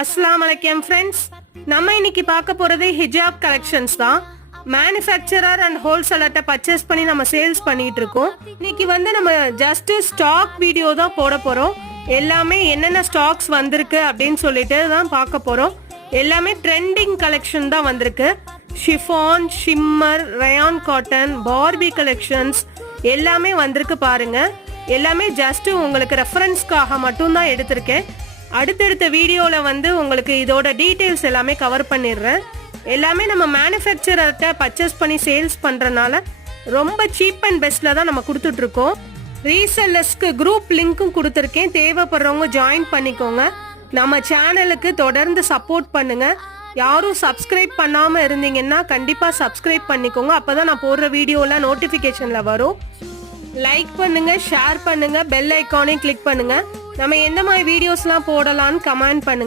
அஸ்ஸலாமு அலைக்கும் ஃப்ரெண்ட்ஸ், நம்ம இன்னைக்கு பார்க்க போறது ஹிஜாப் கலெக்ஷன்ஸ் தான். மேனுஃபேக்சரர் அண்ட் ஹோல்சேலர்ட்ட பர்ச்சேஸ் பண்ணி நம்ம சேல்ஸ் பண்ணிட்டு இருக்கோம். இன்னைக்கு நம்ம ஜஸ்ட் ஸ்டாக் வீடியோ தான் போட போறோம். எல்லாமே என்னென்ன ஸ்டாக்ஸ் வந்திருக்கு அப்படின்னு சொல்லிட்டு தான் பார்க்க போறோம். எல்லாமே ட்ரெண்டிங் கலெக்ஷன் தான் வந்திருக்கு. Chiffon, shimmer, rayon cotton, Barbie collections எல்லாமே வந்திருக்கு பாருங்க. எல்லாமே ஜஸ்ட் உங்களுக்கு ரெஃபரன்ஸ்க்காக மட்டும் தான் எடுத்திருக்கேன். அடுத்தடுத்த வீடியோவில் உங்களுக்கு இதோட டீட்டெயில்ஸ் எல்லாமே கவர் பண்ணிடுறேன். எல்லாமே நம்ம மேனுஃபேக்சரர்கிட்ட பர்ச்சேஸ் பண்ணி சேல்ஸ் பண்ணுறனால ரொம்ப சீப் அண்ட் பெஸ்ட்டில் தான் நம்ம கொடுத்துட்ருக்கோம். ரீசெல்லர்ஸ்க்கு குரூப் லிங்க்கும் கொடுத்துருக்கேன். தேவைப்படுறவங்க ஜாயின் பண்ணிக்கோங்க. நம்ம சேனலுக்கு தொடர்ந்து சப்போர்ட் பண்ணுங்க. யாரும் சப்ஸ்கிரைப் பண்ணாமல் இருந்தீங்கன்னா கண்டிப்பாக சப்ஸ்கிரைப் பண்ணிக்கோங்க. அப்போ தான் நான் போடுற வீடியோலாம் நோட்டிஃபிகேஷனில் வரும். லைக் பண்ணுங்க, ஷேர் பண்ணுங்க, பெல் ஐக்கானையும் கிளிக் பண்ணுங்க. நம்ம எந்த மாதிரி வீடியோஸ்லாம் போடலான்னு கமெண்ட் பண்ணுங்க.